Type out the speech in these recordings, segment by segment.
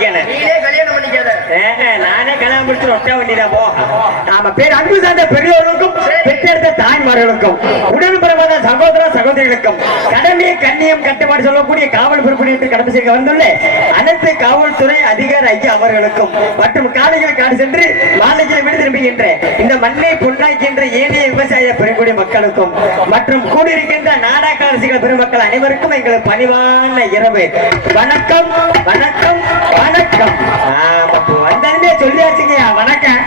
நீனே கல்யாணம் பண்ணிக்காத. நானே கல்யாணம் முடிச்சு ஒட்ட வேண்டியதான் போ. நாம பேர் அன்பு சார்ந்த பெரியோர்களுக்கும் பெற்றெடுத்த தாய்மார்களுக்கும் உடன்பிறவாத சகோதர சகோதரிகளுக்கும் கடமை கண்ணியம் கட்டுப்பாடு சொல்லக்கூடிய காவல் பொறுப்பு கடமை செய்ய வந்துள்ள அனைத்து காவல்துறை அதிகார ஐயா அவர்களுக்கும் மற்றும் காலையில் காடு சென்று மாலையில் விடு திரும்புகின்ற இந்த மண்ணை பொன்னாக்கின்ற ஏனைய விவசாய பெறக்கூடிய மக்களுக்கும் மற்றும் கூடியிருக்கின்ற நாடக அரசியல் பெருமக்கள் அனைவருக்கும் எங்களுக்கு பணிவான இரவு. வணக்கம் வணக்கம் வணக்கம். ஆமா, வந்ததுமே சொல்லியாச்சுங்கய்யா வணக்கம்.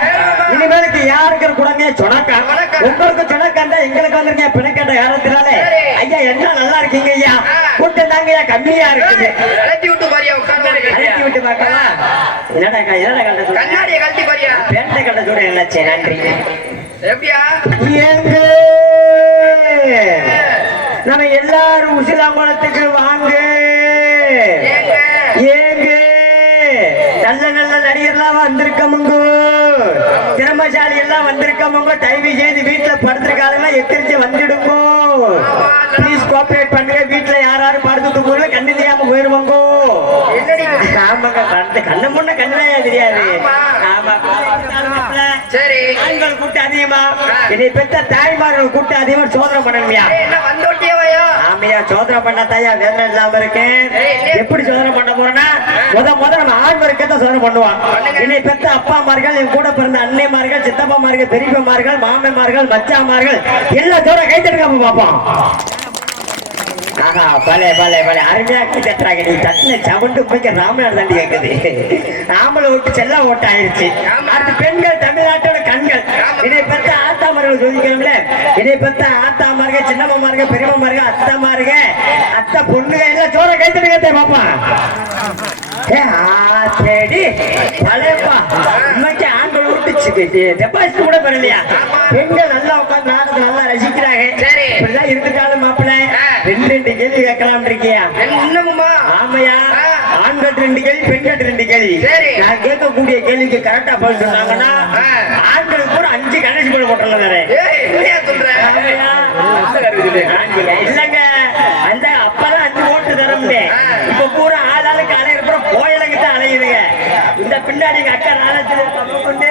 இனிமேலுக்கு யாருக்கு கூடங்க சொனக்கா உங்களுக்கு சொனக்கண்டா எங்களுக்கு வந்திருக்கீங்க பிணக்கண்ட காரணத்தினால. ஐயா என்ன நல்லா இருக்கீங்க ஐயா? கூட்டம் தாங்க ஐயா கம்மியா இருக்குது. கழட்டி விட்டு பாரியா உட்கார்ந்து விட்டு பார்க்கலாம் என்னடா என்னடா கண்ட சொல்றேன் கண்ணாடியை கழட்டி பாரியா? பேண்டை கண்ட சொல்றேன் என்னாச்சு நன்றி. எப்படியா? எங்க நம்ம எல்லாரும் உசிலாங்குளத்துக்கு வாங்க. ஏங்க. ஏங்க. நல்ல நல்ல நடிகர்லாம் வந்திருக்கமுங்க திறமசாலி எல்லாம் வந்திருக்கவங்க தயவு செய்து வீட்டுல படுத்திருக்காங்க எத்திரிச்சு வந்துடுங்கோ. ப்ளீஸ் கோஆபரேட் பண்ணுங்க. வீட்டுல யாராரும் படுத்து தூங்குறோம் கண்ணு தெரியாம போயிருவாங்க. ஆமாங்க கண்ணு கண்ணு முன்ன கண்ணுலையா தெரியாது. ஆமா. சரி. ஆண்கள் கூட்டம் அதிகமா. இதை பெற்ற தாய்மார்கள் கூட்டம் அதிகமா சோதனை பண்ணணுமியா. ஆமையா சோதனை பண்ண தாயா வேதனை இல்லாம இருக்கேன் எப்படி சோதனை பண்ண போறேன்னா முத முத நம்ம ஆண் சோதனை பண்ணுவான். என்னை பெத்த அப்பாமார்கள் என் கூட பிறந்த அன்னைமார்கள் சித்தப்பாமார்கள் பெரியப்பமார்கள் மாமன்மார்கள் மச்சாமார்கள் எல்லா சோதனை கை தட்டுங்க பார்ப்போம். ஆஹா பலே பலே பலே. அருமையா கை தட்டுறாங்க நீ தட்டுன சவுண்டு போய் ராமநாடு தாண்டி கேக்குது. ஆம்பளை ஓட்டு செல்ல ஓட்டு ஆயிருச்சு. அடுத்து பெண்கள் தமிழ்நாட்டோட கண்கள். இதை பெற்ற ஆத்தாமார்கள் சொல்லிக்கணும்ல இதை பெற்ற ஆத்தாமார்கள் சின்னம்மாருங்க பெரியம்மாருங்க அத்தாமாருங்க அத்தை பொண்ணுங்க எல்லாம் சோற கை தட்டுங்க பாப்பா. ஆத்தேடி பழையப்பா. இன்னைக்கு ஆண்கள் விட்டு டெபாசிட் கூட பெறலையா? பெண்கள் நல்லா உட்கார்ந்து நாடகத்தை நல்லா ரசிக்கிறாங்க. சரி. இப்படிதான் இருந்துட்டாலும் மாப்பிள்ளை ஆ. ரெண்டு ரெண்டு கேள்வி கேட்கலாம் இருக்கியா என்ன இன்னமுமா ஆமையா ஆ. ஆண்கள் ரெண்டு கேள்வி பெண்கள் ரெண்டு கேள்வி சரி. நான் கேட்கக்கூடிய கேள்விக்கு கரெக்டா பதில் சொன்னாங்கன்னா. ஆண்களுக்கு கூட அஞ்சு கணேஷ் சொல்ற? ஆமையா இல்லங்க. அந்த அப்பதான் அஞ்சு ஓட்டு தரமுடியே இப்ப பூரா ஆளாளுக்கு அலையிறப்ப கோயிலுக்கு தான் அலையுதுங்க இந்த பின்னாடி எங்க அக்கா நாளத்துல கொண்டு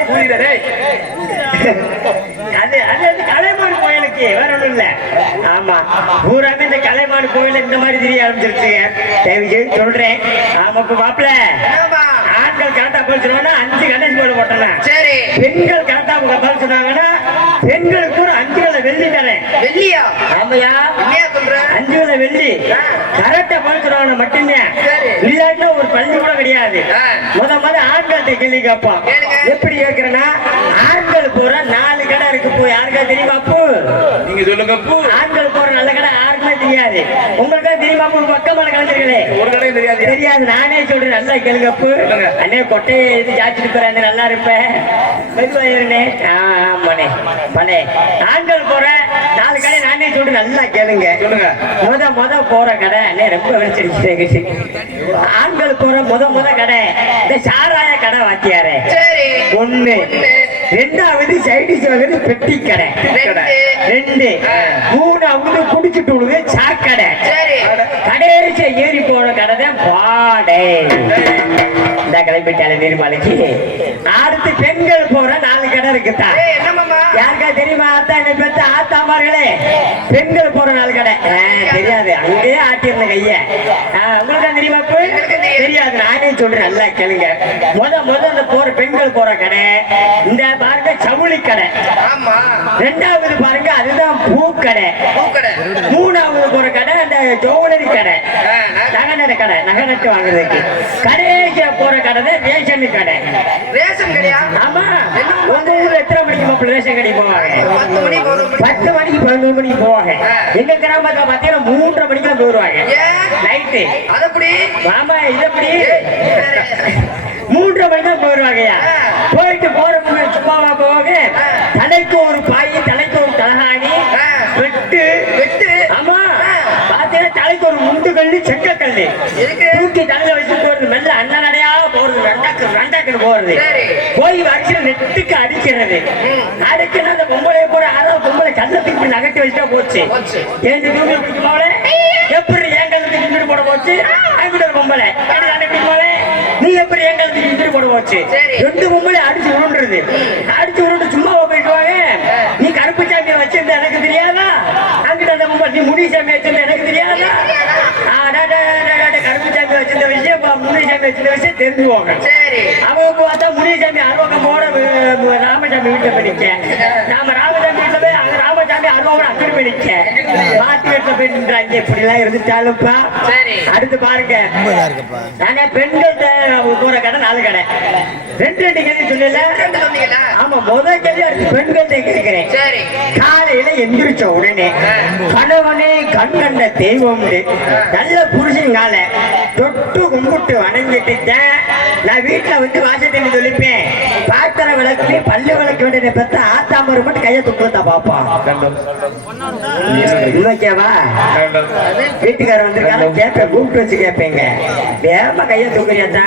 அது அது வந்து கலைமான் கோயிலுக்கு வேற ஒண்ணும் இல்ல. ஆமா. பூராமே இந்த கலைமான் கோயில் இந்த மாதிரி தெரிய ஆரம்பிச்சிருச்சுங்க. சொல்றேன். ஆமா இப்ப மாப்பிள்ள. ஆண்கள் கரெக்டா போய் சொன்னாங்கன்னா அஞ்சு கணேஷ் போல போட்டேன் சரி. பெண்கள் கரெக்டா பதில் சொன்னாங்கன்னா பெண்களுக்கு ஒரு அஞ்சு கிலோ வெள்ளி தரேன். வெள்ளியா? ஆமையா? என்னையா சொல்ற? அஞ்சு கிலோ வெள்ளி. கரெக்டா பழுத்துறவன மட்டுமே. இல்லாட்டினா ஒரு பள்ளி கூட கிடையாது. முத முத ஆண்கள்ட்ட கேள்வி கேட்பான். கேளுங்க. எப்படி கேட்கிறேன்னா ஆண்கள் போற நாலு கடை இருக்கு போ. யாருக்கா தெரியுமா பூ? நீங்க சொல்லுங்க பூ. ஆண்கள் போற நல்ல கடை யாருக்குமே தெரியாது. உங்களுக்கு தெரியுமா பூ? பக்கமான கலைஞர்களே. ஒரு கடையும் தெரியாது. தெரியாது. நானே சொல்றேன். நல்லா கேளுங்க பூ. சொல்லுங்க. அண்ணே கொட்டையை இது ஜாச்சிட்டு போறேன். நல்லா இருப்பேன். மெதுவா இருண்ணே ஆமாண்ணே. பலே ஆண்கள் போற நாலு கடை நானே சொல்றேன் நல்லா கேளுங்க. சொல்லுங்க. முத முத போற கடை அண்ணே ரொம்ப வெளிச்சிருச்சு ஆண்கள் போற முத முத கடை இந்த சாராய கடை வாத்தியாரே. சரி. ஒண்ணு. ரெண்டாவது சைடிஸ் வகுது பெட்டி கடை. ரெண்டு. மூணாவது குடிச்சிட்டு விடுது சாக்கடை. சரி. கடைசி ஏறி போன கடை தான் பாடை இந்த கிளம்பிட்டால நீர்மலைக்கு. அடுத்து பெண்கள் போற நாலு கடை யாருக்கா தெரியுமா? ஆத்தா என்னை பெத்த ஆத்தாமார்களே பெண்கள் போற நாலு கடை. தெரியாது. அங்கேயே ஆட்டிருந்த கைய. உங்களுக்கு தெரியுமா? தெரியாது. நானே சொல்றேன் நல்லா கேளுங்க. முத முத அந்த போற பெண்கள் போற கடை இந்த பாருங்க சவுளி கடை. ரெண்டாவது பாருங்க அதுதான் பூக்கடை மூணாவது போற கடை அந்த ஜோவலரி கடை ஆ, நகை- நகை நட்டு கடை நகை நட்டு வாங்குறதுக்கு கடைசியா போற கடை தான் ரேஷன் கடை. ரேஷன் கடையா? ஆமா. உங்க ஊர்ல எத்தனை மணிக்கு மாப்பிள்ள ரேஷன் கடைக்கு போவாங்க? பத்து மணிக்கு பதினொரு மணிக்கு போவாங்க. எங்க கிராமத்துல பாத்தீங்கன்னா மூன்றரை மணிக்கு தான் போயிருவாங்க ஏன் நைட்டு. அது எப்படி ஆமா இது எப்படி மூன்றரை மணிக்கு தான் போயிருவாங்கய்யா போயிட்டு போற முன்னாடி சும்மாவா போவாங்க? தலைக்கு ஒரு பாய் தலைக்கு ஒரு தலகாணி வெட்டு வெட்டு ஆமா பாத்தீங்கன்னா முண்டு கல்லு செக்க கல்லு தூக்கி தலையில வச்சு போறது மெல்ல அண்ணன் நடையா போறது ரெண்டாக்கு ரெண்டாக்கு டக்குன்னு போறது. போய் வரிசையில் நெட்டுக்கு அடிக்கிறது. ம். அடிக்கணும் அந்த பொம்பளை போற யாராவது பொம்பளை கல்லத்துக்கு இப்படி நகட்டி வச்சுட்டா போச்சு. ஏஞ்சு தூக்கி பிடிக்குமாவளே எப்படி என் கல்லத்துக்கு இங்கிட்டு போட போச்சு? அங்கிட்ட பொம்பளை. பிடிக்குமாவளே நீ எப்படி என் கல்லத்துக்கு இங்கிட்டு போட போச்சு. ரெண்டு பொம்பளை அடிச்சு உருண்டுருது அடிச்சு உருண்டு சும்மா போயிட்டு வாங்க. நீ கருப்பு சாமியை வச்சிருந்த எனக்கு தெரியாதா? அங்கிட்ட அந்த பொம்பளை நீ முனி சாமி வச்சிருந்த எனக்கு தெரியாதா ஆ, டா, டா, டா, டா, டா, கருப்பு சாமி வச்சிருந்த விஷயம் இப்ப முனி சாமி வச்சிருந்த விஷயம் தெரிஞ்சு போங்க சரி. அவங்க பார்த்தா முனிசாமி அருவகமோட வி- ராமசாமி வீட்டுல போய் நிக்க நாம ராமசாமி வீட்டுல போய் அங்க ராமசாமி அருவகோட அங்கிட்டு போய் நிக்க பாத்து வீட்டுல போய் நின்றாங்க. இப்படி எல்லாம் இருந்துட்டாலும்ப்பா. சரி. அடுத்து பாருங்க. நானே பெண்கள்ட்ட போற நாலு கடை. ரெண்டு ரெண்டு கேள்வி சொல்லல. ஆமா முதல் கேள்வி அடுத்து பெண்கள்ட்ட கேட்கிறேன். சரி. காலையில எந்திரிச்ச உடனே கணவனே கண் கண்ட தெய்வம் நல்ல புருஷங்கால தொட்டு கும்பிட்டு வணங்கிட்டுட்டேன் நான் வீட்டுல வந்து வாச தண்ணி தொழிப்பேன் பாத்திர விளக்கு பல்லு விளக்கு வேண்டிய பெத்த ஆத்தாமரு மட்டும் கையை துப்புறதா பாப்போம் இன்னைக்கேவா வீட்டுக்காரர் வந்திருக்காங்க கேட்பேன் கூப்பிட்டு வச்சு கேட்பேங்க வேகமா கையை தூக்குறியாத்தா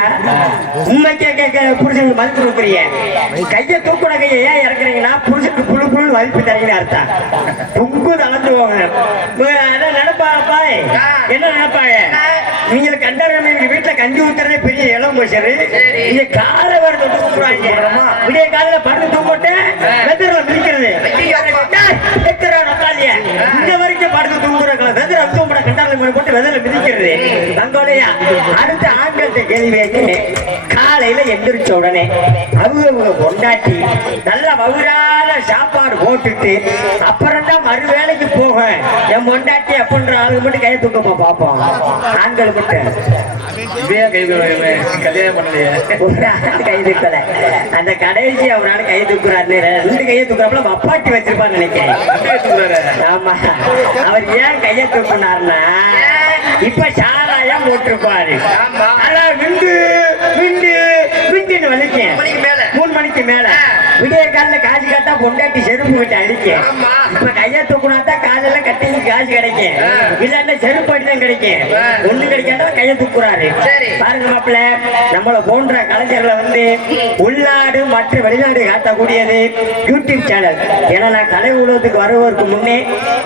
உண்மைக்கே கேட்க புருஷனுக்கு மதிப்பு கொடுக்குறீங்க கையை தூக்குன கையை ஏன் இறக்குறீங்கன்னா புருஷனுக்கு புழு புழு மதிப்பு தரீங்கன்னு அர்த்தம். துங்கு தளர்ந்து போங்க உங்க அதான் நினைப்பாப்பா என்ன நினைப்பாங்க நீங்க கண்டாரம் வீட்டுல கஞ்சி பெரிய இளம் பசரு சரி. நீங்க காலை வர தொட்டு கூப்பிடுறாங்க விடிய காலையில படுத்து தூங்கிட்டு வெத்தரில மிதிக்கிறது. இந்த வரைக்கும் படுத்து தூங்குறாங்களா? வெதர் அழுத்தம் போட கண்டால மேல போட்டு வெதர்ல மிதிக்கிறது. தங்கோலையா? அடுத்த ஆண்கள்ட்ட கேள்வி கேட்கிறேன். காலையில எந்திரிச்ச உடனே அவங்க அவங்க பொண்டாட்டி நல்ல வகுறாத சாப்பாடு போட்டுட்டு அப்புறம் தான் மறு வேலைக்கு போக என் பொண்டாட்டி அப்படின்ற ஆளுங்க மட்டும் கையை தூக்கமா பார்ப்போம் ஆண்கள் மட்டும் இதே கை கல்யாணம் பண்ணலையே. கை தூக்கல அந்த கடைசி ஆள் கை தூக்குறாரு ரெண்டு கையை தூக்குறாப்புல அப்பாட்டி வச்சிருப்பான்னு நினைக்கிறேன். ஆமா. அவர் ஏன் கையை தூக்குனாருன்னா இப்ப சாராயம் போட்டிருப்பாரு. ஆனா விண்டு விண்டு விண்டுன்னு மேல. மூணு மணிக்கு மேல. விடிய காலைல காசு கட்டா பொண்டாட்டி செருப்பு விட்டு அடிக்கும். இப்ப கையை தூக்குனா தான் காலையில கட்டி காசு கிடைக்கும் ஆ. இல்லன்னா செருப்பு அடி தான் கிடைக்கும். ஒண்ணு கிடைக்காட்டா கையை தூக்குறாரு. பாருங்க மாப்பிள்ள நம்மள போன்ற கலைஞர்களை வந்து உள்நாடு மற்ற வெளிநாடு காட்டக்கூடியது யூடியூப் சேனல் ஏன்னா நான் கலை உலகத்துக்கு வருவதற்கு முன்னே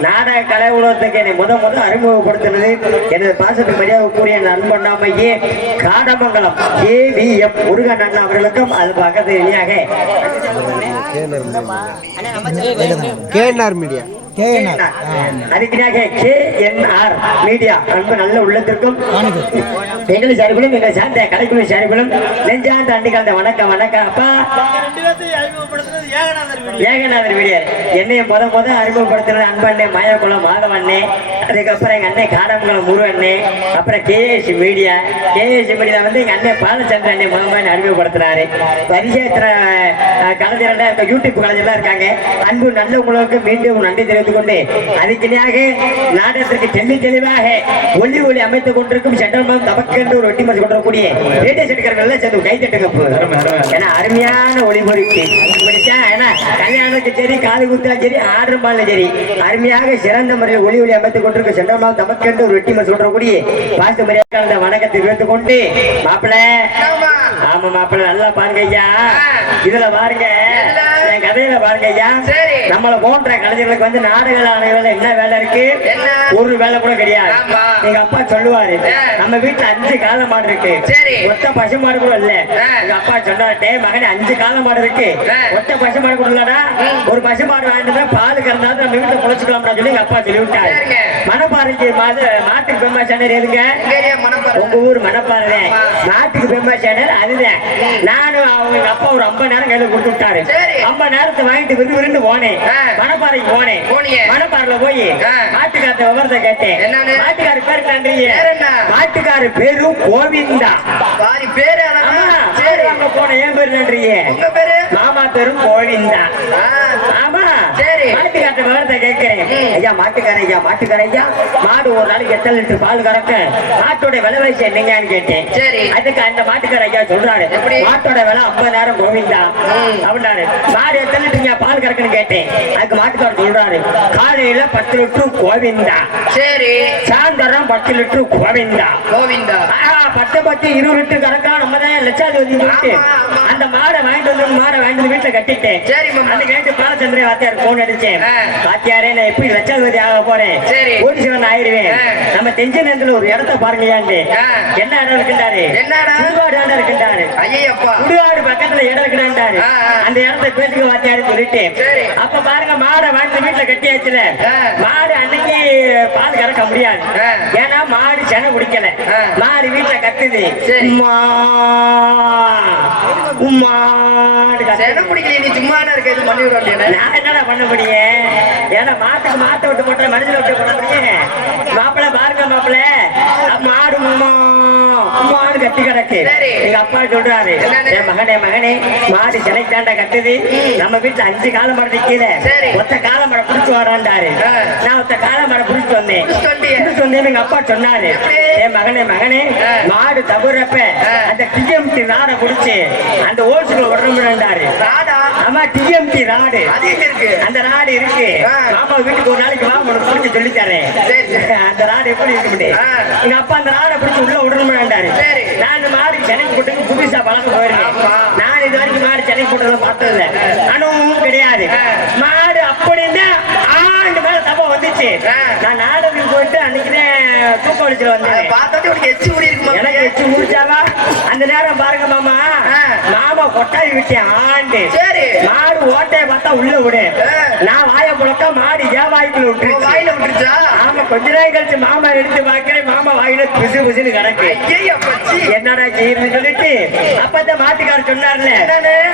நாடக கலை உலகத்துக்கு என்னை முத முத அறிமுகப்படுத்தினது எனது பாசத்துக்கு மரியாதைக்குரிய நண்பண்ணாமையே Kadamangalam A V M Murugan அண்ணா அவர்களுக்கும் அது பக்கத்து இணையாக கேஎன்ஆர் மீடியா கேஎன்ஆர். அதுக்குனாக கே என் ஆர் மீடியா. அன்பு நல்ல உள்ளத்திற்கும் எங்களுக்கு சரிபடும் எங்க சார்ந்த கலைக்குழு சரிபடும் நெஞ்சாந்த அண்டி கலந்த வணக்கம் வணக்கம். அப்பா. ஏகநாதர் வீடியர். என்னைய முத முத அறிமுகப்படுத்துறது அன்பண்ணே மாயக்குளம் மாதவண்ணே அதுக்கப்புறம் எங்க அண்ணன் காடமங்கலம் முருகண்ணே அப்புறம் கேஎஸ் மீடியா. கேஎஸ் மீடியா வந்து எங்க அண்ணன் பாலச்சந்திர அண்ணன் முத முதல்ல அறிமுகப்படுத்தினாரு பரிசேத்திர இருக்க யூடியூப் கலைஞர்லாம் இருக்காங்க. அன்பு நல்ல உங்களுக்கு மீண்டும் நன்றி தெரிவித்துக் கொண்டு அதுக்கிணையாக நாடகத்திற்கு தெளி தெளிவாக ஒளி ஒளி அமைத்துக் கொண்டிருக்கும் சென்றமம் தமக்கென்று ஒரு ஒட்டி மதி கொண்டிருக்கக்கூடிய ரேடியோ செட்டுக்காரர்கள் எல்லாம் சேர்ந்து கை தட்டுங்க. ஏன்னா அருமையான ஒளிபொறிக்கு ஏன்னா கல்யாணத்துக்கு சரி காது குத்தா சரி ஆர்டர் பாலும் சரி அருமையாக சிறந்த முறையில் ஒளி ஒளி அமைத்துக் கொண்டிருக்கும் சென்றமம் தமக்கென்று ஒரு வெட்டி மதி சொல்றக்கூடிய பாச மரியாதை கலந்த வணக்கத்தை உயர்த்துக் கொண்டு மாப்பிள்ள ஆமா மாப்பிள்ள நல்லா பாருங்க ஐயா. இதுல பாருங்க? என் கதையில பாருங்க ஐயா சரி. நம்மள போன்ற கலைஞர்களுக்கு வந்து நாடக ஆணைகள் என்ன வேலை இருக்கு? ஒரு வேலை கூட கிடையாது. எங்க அப்பா சொல்லுவாரு. நம்ம வீட்டுல அஞ்சு காளை மாடு இருக்கு. ஒத்த பசு மாடு கூட இல்ல. எங்க அப்பா சொன்னாரு "டேய் மகனே அஞ்சு காளை மாடு இருக்கு. ஒத்த பசு மாடு கூட இல்லடா ஒரு பசு மாடு வாங்கிட்டு பால் கறந்தாலும் நம்ம வீட்டுல குழைச்சுக்கலாம்டா சொல்லி எங்க அப்பா சொல்லி விட்டாரு. மணப்பாறைக்கு மாட்டுக்கு பெம்மா சேனல் எதுங்க? உங்க ஊர் மணப்பாறை நாட்டுக்கு பெருமை சேனல் அதுதான். நானும் அவங்க அப்பா ஒரு ஐம்பது நேரம் கையில கொடுத்து விட்டாரு. ஐம்பது நேரத்தை வாங்கிட்டு விரு விருந்து போனேன். மணப்பாறைக்கு போனேன். மணப்பாறையில போய். மாட்டுக்காரத்த விவரத்தை கேட்டேன்? மாட்டுக்காரு பேர் கண்டீங்க? மாட்டுக்காரு பேரு கோவிந்தா. பேரு போன ஏன் பேர் நன்றியே. மாமா பேரும் கோவிந்தா. மாட்டுக்கார விவரத்தை கேட்கிறேன். ஐயா மாட்டுக்கார ஐயா மாட்டுக்கார ஐயா. மாடு ஒரு நாளைக்கு எத்தனை லிட்டர் பால் கறக்க? மாட்டோட விலை வயசு என்னங்கன்னு கேட்டேன். சரி. அதுக்கு அந்த மாட்டுக்கார ஐயா சொல்றாரு? மாட்டோட விலை ஐம்பதாயிரம் கோவிந்தா அப்படின்னாரு. மாடு எத்தனை லிட்டர் பால் கறக்குன்னு கேட்டேன். அதுக்கு மாட்டுக்காரர் சொல்றாரு. காலையில பத்து லிட்டர் கோவிந்தா. சரி. சாயந்தரம் பத்து லிட்டர் கோவிந்தா. கோவிந்தா. ஆஹா, பத்து பத்து இருபது லிட்டர் கணக்கா நம்ம தான் ஆமா. அந்த மாடை வாங்கிட்டு வந்து மாடை வாங்கிட்டு வீட்டுல கட்டிட்டேன். சரி, மாமா. அந்த கேட்டு பாலச்சந்திர வாத்தியார் போன் அடிச்சேன் ஆ. வாத்தியாரே நான் எப்படி லட்சாதிபதி ஆக போறேன் சரி. கோடீஸ்வரன் ஆயிருவேன். நம்ம தெஞ்ச நேரத்துல ஒரு இடத்த பாருங்கயாண்டு. என்ன இடம் இருக்கின்றாரு என்னடா? சுடுகாடு இடம் இருக்கின்றாரு ஐயப்பா சுடுகாடு பக்கத்துல இடம் இருக்கிறாரு. அந்த இடத்த பேசுக்கு வாத்தியாரு சொல்லிட்டு. அப்ப பாருங்க மாடை வாங்கி வீட்டுல கட்டியாச்சுல. மாடு அன்னைக்கு பால் கறக்க முடியாது. ஏன்னா மாடு செனை குடிக்கல. மாடு வீட்டுல கத்துது. உம்மா உம்மான்னு சென கத்துது. பிடிக்கல நீ சும்மா இருக்க இது பண்ணி விட வேண்டியது நான் என்னடா பண்ண முடியும் ஏன்னா மாட்டுக்கு மாட்டை விட்டு போட்டு மனுஷனை விட்டு போட மாப்பிள்ள பாருங்க மாப்பிள்ள. கத்தி கிடக்கு. எங்க அப்பா சொல்றாரு? என் மகனே மகனே மாடு சிலைத்தாண்டா கத்துது நம்ம வீட்டுல அஞ்சு கால மரத்து கீழே. ஒத்த கால மரம் புடிச்சு வரான்டாரு. நான் ஒத்த கால மரம் புடிச்சு வந்தேன்? புடிச்சு வந்தேன் எங்க அப்பா சொன்னாரு? என் மகனே மகனே. மாடு தவறப்ப. அந்த டிஎம்டி நாடை புடிச்சு அந்த ஓல்ஸுக்குள்ள விடணும்டாரு ராடா ஆமா டிஎம்டி ராடு அந்த ராடு இருக்கு. மாமா வீட்டுக்கு ஒரு நாளைக்கு வா உனக்கு புடிச்சு சொல்லி தரேன் சரி, சரி. அந்த ராடு எப்படி இருக்கு. எங்க அப்பா அந்த ராடை பிடிச்சு உள்ள சரி. நான் இந்த மாடு சென்னைக்கு போட்டு புதுசா பழக்க போயிருக்கேன். நான் இது வரைக்கும் மாடு சென்னைக்கு போட்டதை பார்த்தது இல்ல அனுபவமும் கிடையாது. மாடு அப்படின்னு ஆண்டு மேல தப்பா வந்துச்சு. நான் நாடகம் போயிட்டு அன்னைக்குதான் தூக்க வலிச்சு அதை வந்தேன் பார்த்தோன்னே உனக்கு எச்சி ஊறி இருக்குமா எனக்கு வச்சு முடிச்சாவா அந்த நேரம் பாருங்க மாமா. மாமா கொட்டாய் விட்டேன் ஆண்டு. சரி. மாடு ஓட்டைய பார்த்தா உள்ள விடு. நான் வாய புழக்க மாடு ஏன் உன் விட்டுருச்சு? வாயில விட்டுருச்சா? கொஞ்ச நேரம் கழிச்சு மாமா எடுத்து பார்க்கிறேன் மாமா வாயில புசு புசுன்னு கிடக்கு என்னடா செய்யுதுன்னு சொல்லிட்டு அப்பதான் மாட்டுக்காரர் சொன்னார்ல?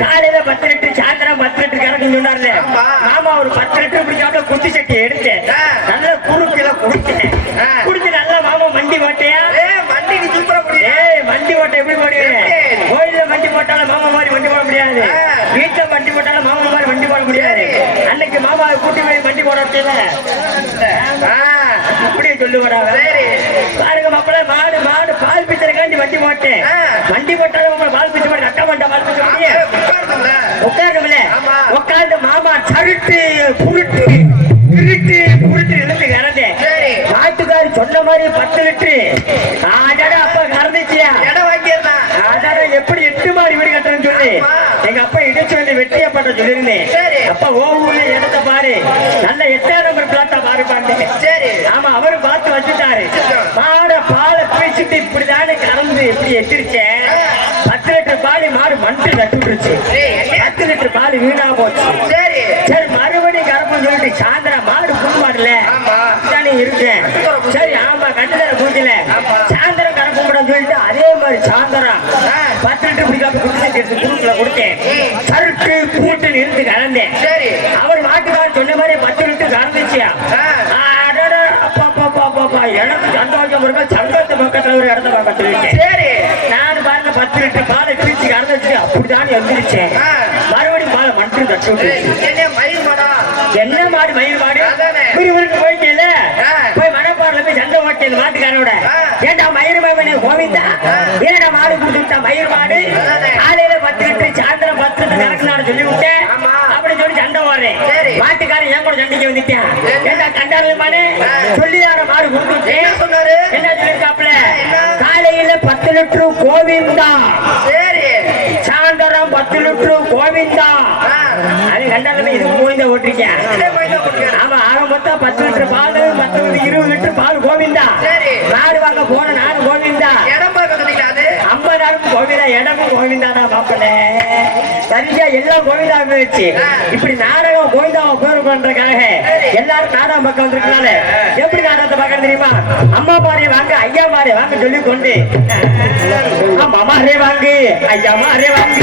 காலையில பத்து லிட்டர் சாயந்தரம் பத்து லிட்டர் கறக்குன்னு சொன்னார்ல. மாமா ஒரு பத்து லிட்டர் பிடிக்காம குட்டி சட்டி எடுத்தேன் ஆ. நல்ல குறுக்கில குடிச்சேன் ஆ. குடிச்சு நல்லா மாமா மண்டி மாட்டியா ஏ மண்டி நீ சூப்பரா முடியும் ஏய் மண்டி ஓட்ட எப்படி போடுவீங்க எப்படி? கோயில்ல மண்டி போட்டாலும் மாமா மாதிரி வண்டி போட முடியாது ஆ. வீட்டுல வண்டி போட்டாலும் மாமா மாதிரி வண்டி போட முடியாது சரி. அன்னைக்கு மாமா கூட்டி போய் வண்டி போட வச்சல அப்படியே சொல்லுவாடா சரி. பாருங்க மாப்பிள்ள மாடு மாடு பால் பிச்சரைக்காண்டி வண்டி போட்டேன் ஆ. வண்டி போட்டாலும் மாப்பிள்ளை பால் பிச்சை போட்டு அட்டை மாட்டா பால் பிச்சை முடியும் உட்கார்ந்துல உட்காருமில்ல ஆமா. உட்கார்ந்து மாமா சருட்டு புருட்டு திருட்டு புருட்டு இழுத்து இறந்தேன் சரி மாட்டுக்காரி சொன்ன மாதிரி பத்து லிட்டரு ஆடாடா அப்பா கறந்துச்சியா இடம் வாங்கிடலாம் எப்படி எட்டு மாடி வீடு கட்டணும்னு சொல்லி. எங்க அப்பா இடிச்சு வந்து வெட்டிய பண்ண சொல்லியிருந்தேன் சரி. அப்பா ஓ ஊர்ல இடத்த பாரு. நல்ல எட்டாம் நம்பர் பிளாட்டா பாரு பாண்டேன் சரி. ஆமா அவரு பார்த்து வச்சுட்டாரு. மாட பாலை பீச்சிட்டு இப்படிதானே கறந்து எப்படி எத்திருச்சேன் பத்து லிட்டர் பால் மாடு மண்டு என்ன? பத்து லிட்டர் பால் வீணா போச்சு. சரி. சரி மறுபடியும் கறப்புன்னு சொல்லிட்டு சாயந்தரம் மாடு புது மாடுல ஆமா. தானே இருக்கேன் சரி ஆமா கண்டுதர பூஜையில ஆமா. சாயந்தரம் கறப்பு கூட சொல்லிட்டு அதே மாதிரி சாயந்தரம் ஆ. பத்து லிட்டர் பிடிக்காம குடிச்சு எடுத்து குறுக்குல கொடுத்தேன் ம். சருட்டு பூட்டு இருந்து கலந்தேன் சரி அவர் மாட்டுக்காரர் சொன்ன மாதிரி பத்து லிட்டர் கறந்துச்சியா ஆ. அடடா, அப்பா, அப்பா, அப்பா, அப்பா, அப்பா, எனக்கு சந்தோஷம் இருக்க சங்கத்து பக்கத்துல ஒரு இடத்த பார்க்க சொல்லிட்டேன் சரி நான் பாருங்க பத்து லிட்டர் பாலை பிரிச்சு கறந்து வச்சு அப்படிதான் எந்திரிச்சேன் ஆ. மறுபடியும் பாலை மட்டும் தச்சு ஏய், விட்டுருச்சு என்ன மடா மயில் மாடு. விறுவிறுன்னு போயிட்டேல. போய் மணப்பாறையில போய் சண்டை ஓட்டேன் மாட்டுக்காரோட. ஏண்டா மயிர் மாமனே கோவிந்தா ஏடா மாடு கொடுத்து விட்டா மயிர் மாடு. காலையில பத்து லிட்டர் சாயந்தரம் பத்து லிட்டர் கறக்குனாரு சொல்லி விட்டேன் ஆமா. அப்படி சொல்லி சண்டை ஓடுறேன். மாட்டுக்காரன் ஏன் கூட சண்டைக்கு வந்துட்டேன்? ஏண்டா கண்டாரு மாடு. சொல்லிதார மாடு கொடுத்து விட்டேன் என்ன சொன்னாரு என்ன சொல்லிருக்காப்ல? காலையில பத்து லிட்டர் கோவிந்தா சரி சாயந்தரம் பத்து லிட்டர் கோவிந்தா ஆ. கண்டாலுமே இது கோவிந்தா ஓட்டிருக்கேன் தான். ஆமா ஆக மொத்தம் பத்து லிட்டர் பால் பத்து இருபது லிட்டர் பால் கோவிந்தா. மாடு வாங்க போன நாடு கோவிந்தா. இடம் பார்க்க ஐம்பதாயிரம் கோவிந்தா இடமும் கோவிந்தாடா மாப்பிள்ள. சரியா எல்லாம் கோவிந்தா போயிடுச்சு. இப்படி நாடகம் கோவிந்தாவை பேர் பண்றதுக்காக எல்லாரும் நாடகம் பக்கம் வந்திருக்கனால எப்படி நாடகத்தை பார்க்கறது தெரியுமா? அம்மா மாறே வாங்க ஐயா மாறே வாங்க சொல்லி கொண்டு. அம்மா மாறே வாங்க ஐயா மாறே வாங்க.